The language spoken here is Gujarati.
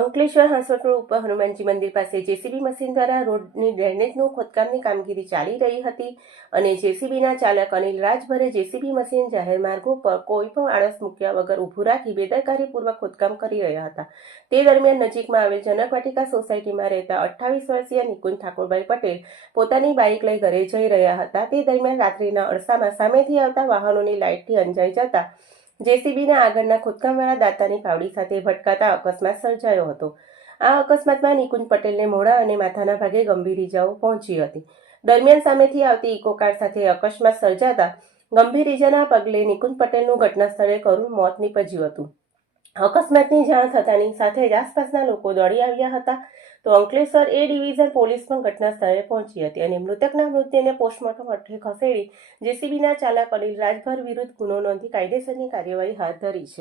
અંકલેશ્વર હાંસોટ રોડ ઉપર હનુમાનજી મંદિર પાસે જેસીબી મશીન દ્વારા રોડની ડ્રેનેજનું ખોદકામની કામગીરી ચાલી રહી હતી અને જેસીબીના ચાલક અનિલ રાજભરે જેસીબી મશીન જાહેર માર્ગો પર કોઈ પણ આળસ મૂક્યા વગર ઊભું રાખી બેદરકારીપૂર્વક ખોદકામ કરી રહ્યા હતા. તે દરમિયાન નજીકમાં આવેલ જનકવાટિકા સોસાયટીમાં રહેતા 28 વર્ષીય નિકુંજ ઠાકોરભાઈ પટેલ પોતાની બાઇક લઈ ઘરે જઈ રહ્યા હતા. તે દરમિયાન રાત્રિના અરસામાં સામેથી આવતા વાહનોની લાઇટથી અંજાઈ જતા જેસીબીના આગળના ખોદકામવાળા દાતાની પાવડી સાથે ભટકાતા અકસ્માત સર્જાયો હતો. આ અકસ્માતમાં નિકુંજ પટેલને મોઢા અને માથાના ભાગે ગંભીર ઇજાઓ પહોંચી હતી. દરમિયાન સામેથી આવતી ઇકો કાર સાથે અકસ્માત સર્જાતા ગંભીર ઇજાના પગલે નિકુંજ પટેલનું ઘટના સ્થળે કરુણ મોત નીપજ્યું હતું. અકસ્માતની જાણ થતાની સાથે જ આસપાસના લોકો દોડી આવ્યા હતા. તો અંકલેશ્વર એ ડિવિઝન પોલીસ પણ ઘટના સ્થળે પહોંચી હતી અને મૃતકના મૃતદેહને પોસ્ટમોર્ટમ અર્થે ખસેડી જેસીબીના ચાલક અનિલ રાજભર વિરુદ્ધ ગુનો નોંધી કાયદેસરની કાર્યવાહી હાથ ધરી છે.